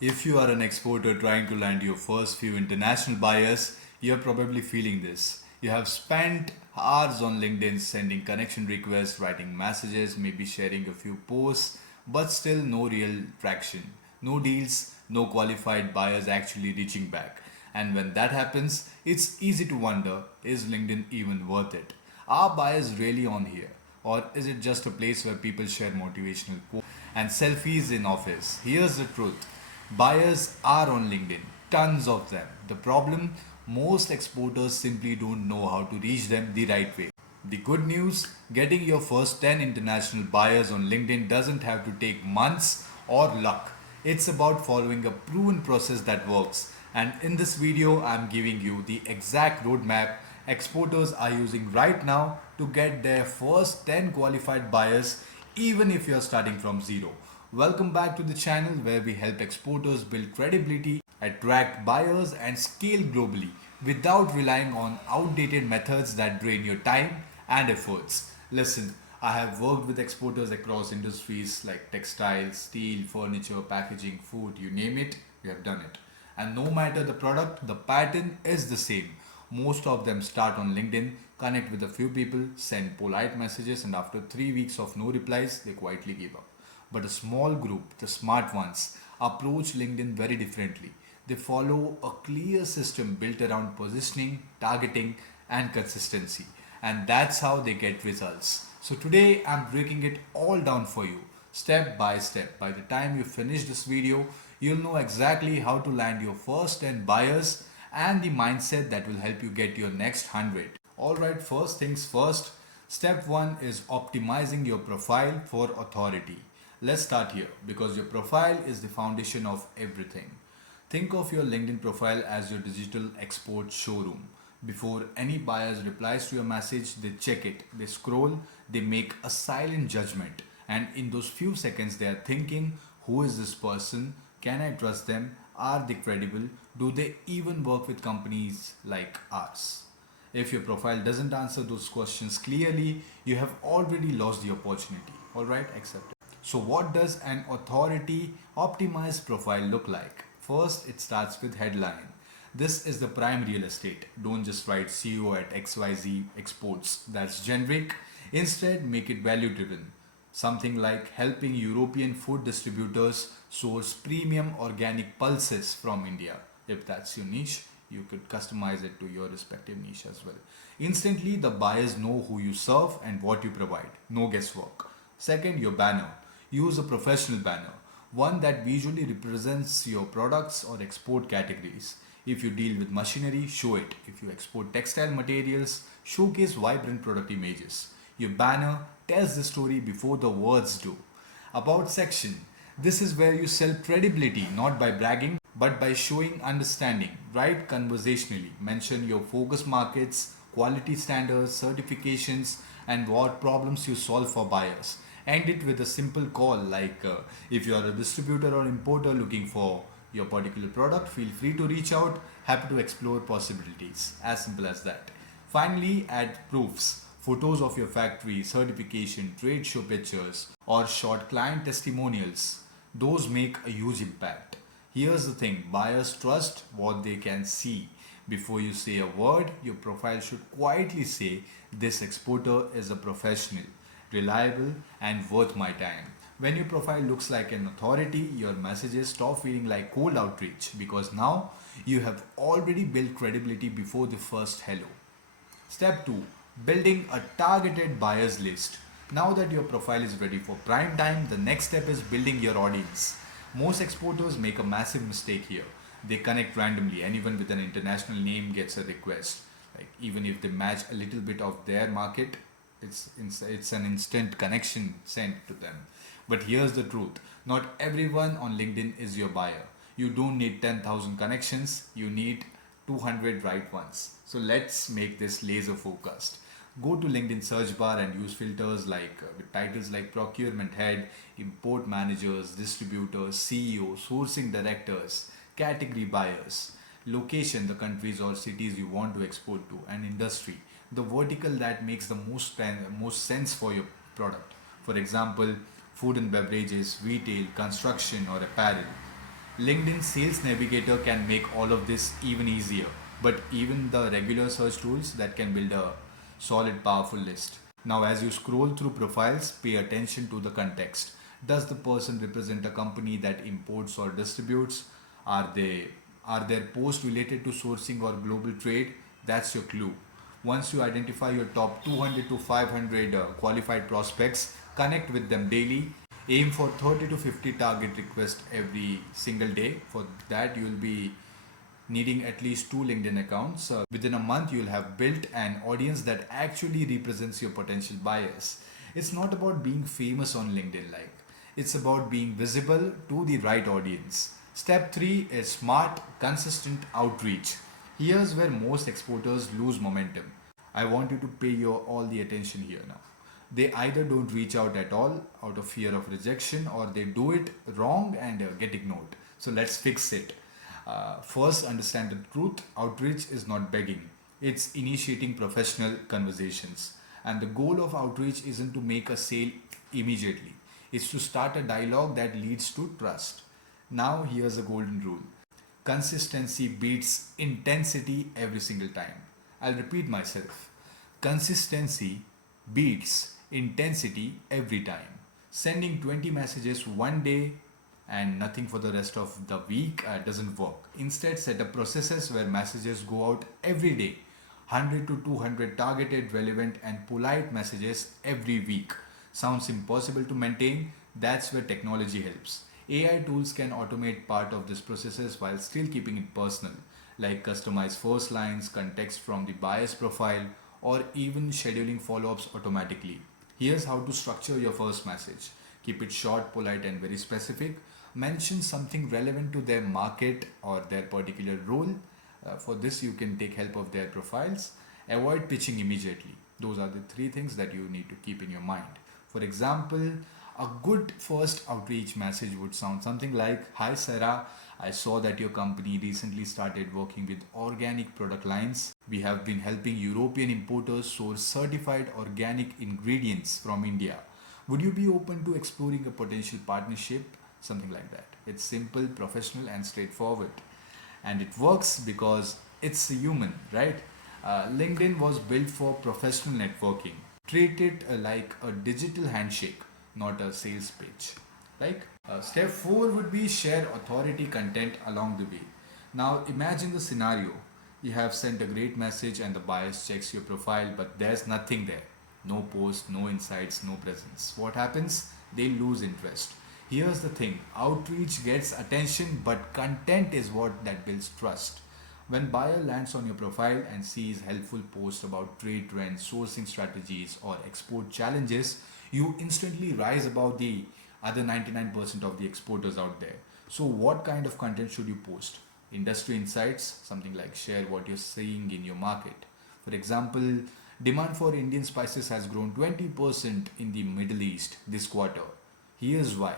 If you are an exporter trying to land your first few international buyers, you're probably feeling this. You have spent hours on LinkedIn sending connection requests, writing messages, maybe sharing a few posts, but still no real traction. No deals, no qualified buyers actually reaching back. And when that happens, it's easy to wonder, is LinkedIn even worth it? Are buyers really on here? Or is it just a place where people share motivational quotes and selfies in office? Here's the truth. Buyers are on LinkedIn, tons of them. The problem, most exporters simply don't know how to reach them the right way. The good news, getting your first 10 international buyers on LinkedIn doesn't have to take months or luck. It's about following a proven process that works. And in this video, I'm giving you the exact roadmap exporters are using right now to get their first 10 qualified buyers, even if you're starting from zero. Welcome back to the channel where we help exporters build credibility, attract buyers, and scale globally without relying on outdated methods that drain your time and efforts. Listen, I have worked with exporters across industries like textiles, steel, furniture, packaging, food, you name it, we have done it. And no matter the product, the pattern is the same. Most of them start on LinkedIn, connect with a few people, send polite messages, and after 3 weeks of no replies, they quietly give up. But a small group, the smart ones, approach LinkedIn very differently. They follow a clear system built around positioning, targeting, and consistency. And that's how they get results. So today I'm breaking it all down for you, step by step. By the time you finish this video, you'll know exactly how to land your first 10 buyers and the mindset that will help you get your next 100. Alright, first things first. Step 1 is optimizing your profile for authority. Let's start here because your profile is the foundation of everything. Think of your LinkedIn profile as your digital export showroom. Before any buyers replies to your message, they check it, they scroll, they make a silent judgment. And in those few seconds, they are thinking, who is this person? Can I trust them? Are they credible? Do they even work with companies like ours? If your profile doesn't answer those questions clearly, you have already lost the opportunity. Alright, accept it. So, what does an authority optimized profile look like? First, it starts with headline. This is the prime real estate. Don't just write CEO at XYZ Exports. That's generic. Instead, make it value driven. Something like helping European food distributors source premium organic pulses from India. If that's your niche, you could customize it to your respective niche as well. Instantly, the buyers know who you serve and what you provide. No guesswork. Second, your banner. Use a professional banner, one that visually represents your products or export categories. If you deal with machinery, show it. If you export textile materials, showcase vibrant product images. Your banner tells the story before the words do. About section. This is where you sell credibility not by bragging but by showing understanding. Write conversationally. Mention your focus markets, quality standards, certifications, and what problems you solve for buyers. End it with a simple call like if you are a distributor or importer looking for your particular product, feel free to reach out. Happy to explore possibilities. As simple as that. Finally, add proofs. Photos of your factory, certification, trade show pictures, or short client testimonials. Those make a huge impact. Here's the thing, buyers trust what they can see. Before you say a word, your profile should quietly say, this exporter is a professional, reliable, and worth my time. When your profile looks like an authority, your messages stop feeling like cold outreach because now you have already built credibility before the first hello. Step 2, building a targeted buyers list. Now that your profile is ready for prime time, the next step is building your audience. Most exporters make a massive mistake here. They connect randomly. Anyone with an international name gets a request. Like even if they match a little bit of their market, it's an instant connection sent to them. But here's the truth. Not everyone on LinkedIn is your buyer. You don't need 10,000 connections. You need 200 right ones. So let's make this laser focused. Go to LinkedIn search bar and use filters like with titles like procurement head, import managers, distributors, CEOs, sourcing directors, category buyers, location, the countries or cities you want to export to, and industry, the vertical that makes the most sense for your product. For example, food and beverages, retail, construction, or apparel. LinkedIn Sales Navigator can make all of this even easier, but even the regular search tools that can build a solid, powerful list. Now, as you scroll through profiles, pay attention to the context. Does the person represent a company that imports or distributes? Are they are their posts related to sourcing or global trade? That's your clue. Once you identify your top 200 to 500 qualified prospects, connect with them daily. Aim for 30 to 50 target requests every single day. For that, you will be needing at least two LinkedIn accounts. Within a month, you'll have built an audience that actually represents your potential buyers. It's not about being famous on LinkedIn, like, it's about being visible to the right audience. Step 3 is smart, consistent outreach. Here's where most exporters lose momentum. I want you to pay your all the attention here now. They either don't reach out at all out of fear of rejection, or they do it wrong and get ignored. So let's fix it. First, understand the truth. Outreach is not begging, it's initiating professional conversations. And the goal of outreach isn't to make a sale immediately, it's to start a dialogue that leads to trust. Now, here's a golden rule: consistency beats intensity every single time. I'll repeat myself: consistency beats intensity every time. Sending 20 messages one day and nothing for the rest of the week doesn't work. Instead, set up processes where messages go out every day: 100 to 200 targeted, relevant, and polite messages every week. Sounds impossible to maintain? That's where technology helps. AI tools can automate part of these processes while still keeping it personal, like customized first lines, context from the buyer's profile, or even scheduling follow ups automatically. Here's how to structure your first message: keep it short, polite, and very specific. Mention something relevant to their market or their particular role. For this, you can take help of their profiles. Avoid pitching immediately. Those are the three things that you need to keep in your mind. For example, a good first outreach message would sound something like: Hi Sarah, I saw that your company recently started working with organic product lines. We have been helping European importers source certified organic ingredients from India. Would you be open to exploring a potential partnership? Something like that. It's simple, professional, and straightforward. And it works because it's human, right? LinkedIn was built for professional networking. Treat it like a digital handshake, not a sales pitch. Like, step 4 would be share authority content along the way. Now imagine the scenario: you have sent a great message and the buyer checks your profile, but there's nothing there. No post, no insights, no presence. What happens? They lose interest. Here's the thing: outreach gets attention, but content is what that builds trust. When buyer lands on your profile and sees helpful posts about trade trends, sourcing strategies, or export challenges, you instantly rise above the other 99% of the exporters out there. So, what kind of content should you post? Industry insights, something like share what you're seeing in your market. For example, demand for Indian spices has grown 20% in the Middle East this quarter. Here's why.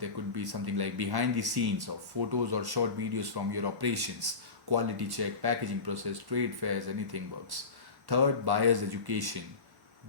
There could be something like behind the scenes of photos or short videos from your operations, quality check, packaging process, trade fairs, anything works. Third, buyers education.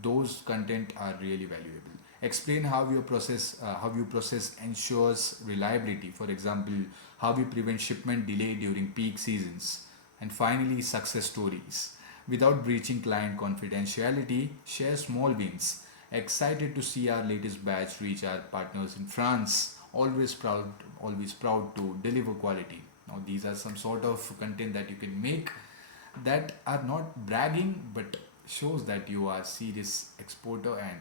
Those content are really valuable. Explain how you process ensures reliability. For example, how you prevent shipment delay during peak seasons. And finally, success stories. Without breaching client confidentiality, share small wins. Excited to see our latest batch reach our partners in France. Always proud to deliver quality. Now, these are some sort of content that you can make that are not bragging but shows that you are serious exporter and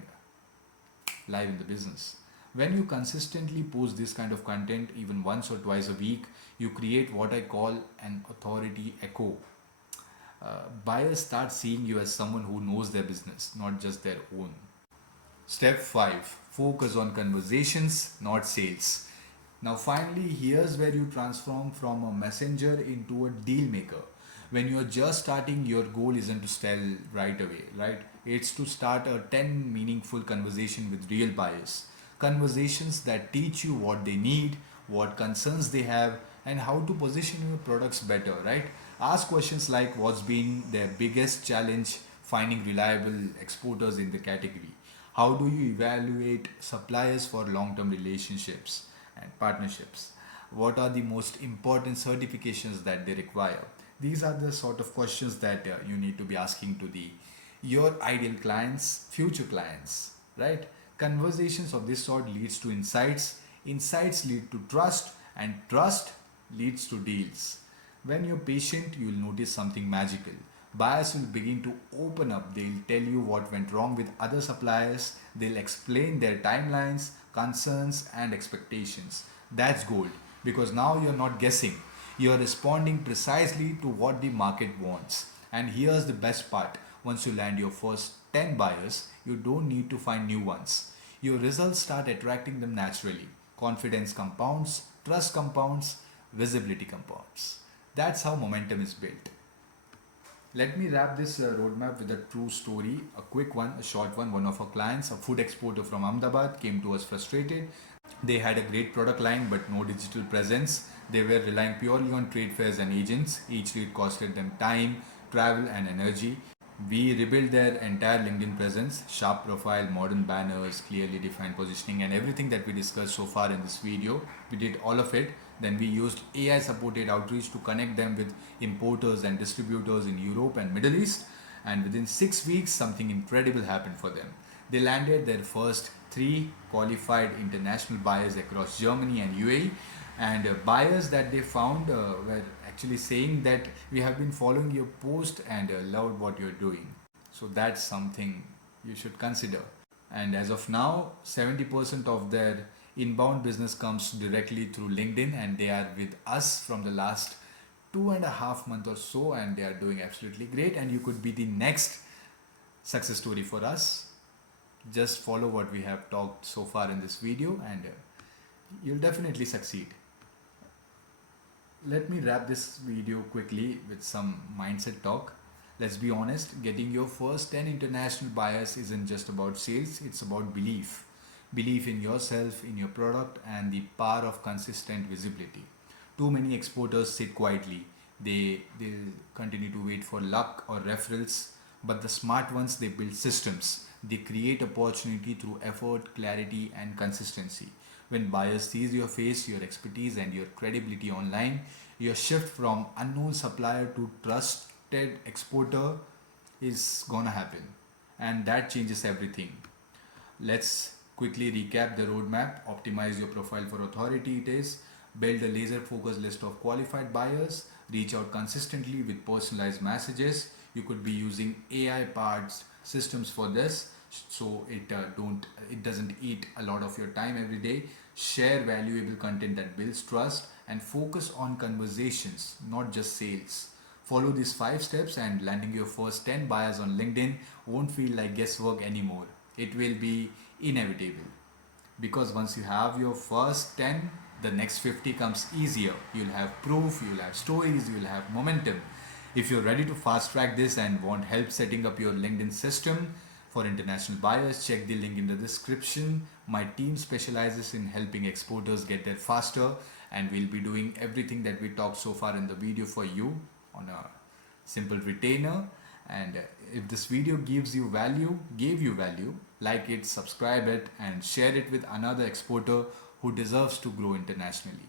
live in the business. When you consistently post this kind of content, even once or twice a week, you create what I call an authority echo. Buyers start seeing you as someone who knows their business, not just their own. Step 5: focus on conversations, not sales. Now, finally, here's where you transform from a messenger into a deal maker. When you're just starting, your goal isn't to sell right away, right? It's to start a 10 meaningful conversation with real buyers. Conversations that teach you what they need, what concerns they have, and how to position your products better, right? Ask questions like: what's been their biggest challenge finding reliable exporters in the category? How do you evaluate suppliers for long term relationships and partnerships? what are the most important certifications that they require. These are the sort of questions that you need to be asking to the your ideal clients, future clients, right? Conversations of this sort leads to insights, insights lead to trust, and trust leads to deals. When you're patient, you'll notice something magical. Buyers will begin to open up. They'll tell you what went wrong with other suppliers. They'll explain their timelines, concerns, and expectations. That's gold because now you're not guessing. You're responding precisely to what the market wants. And here's the best part, once you land your first 10 buyers, you don't need to find new ones. Your results start attracting them naturally. Confidence compounds, trust compounds, visibility compounds. That's how momentum is built. Let me wrap this roadmap with a true story, a quick one, a short one. One of our clients, a food exporter from Ahmedabad, came to us frustrated. They had a great product line but no digital presence. They were relying purely on trade fairs and agents. Each lead costed them time, travel, and energy. We rebuilt their entire LinkedIn presence, sharp profile, modern banners, clearly defined positioning, and everything that we discussed so far in this video. We did all of it. Then we used AI supported outreach to connect them with importers and distributors in Europe and Middle East. And within 6 weeks, something incredible happened for them. They landed their first 3 qualified international buyers across Germany and UAE. And buyers that they found were actually saying that we have been following your post and loved what you're doing. So that's something you should consider. And as of now, 70% of their inbound business comes directly through LinkedIn, and they are with us from the last 2.5 months or so, and they are doing absolutely great. And you could be the next success story for us. Just follow what we have talked so far in this video, and you'll definitely succeed. Let me wrap this video quickly with some mindset talk. Let's be honest, getting your first 10 international buyers isn't just about sales, it's about belief. Belief in yourself, in your product, and the power of consistent visibility. Too many exporters sit quietly. They continue to wait for luck or referrals, but the smart ones, they build systems. They create opportunity through effort, clarity, and consistency. When buyers sees your face, your expertise, and your credibility online, your shift from unknown supplier to trusted exporter is gonna happen, and that changes everything. Let's quickly recap the roadmap. Optimize your profile for authority. It is build a laser focused list of qualified buyers, reach out consistently with personalized messages. You could be using AI powered systems for this, so it doesn't eat a lot of your time every day. Share valuable content that builds trust, and focus on conversations, not just sales. Follow these 5 steps, and landing your first 10 buyers on LinkedIn won't feel like guesswork anymore. It will be inevitable, because once you have your first 10, the next 50 comes easier. You'll have proof, you'll have stories, you'll have momentum. If you're ready to fast track this and want help setting up your LinkedIn system for international buyers, check the link in the description. My team specializes in helping exporters get there faster, and we'll be doing everything that we talked so far in the video for you on a simple retainer. And if this video gave you value, like it, subscribe it, and share it with another exporter who deserves to grow internationally.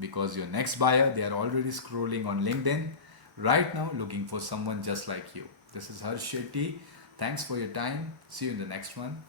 Because your next buyer, they are already scrolling on LinkedIn right now looking for someone just like you. This is Harsh Shetty. Thanks for your time. See you in the next one.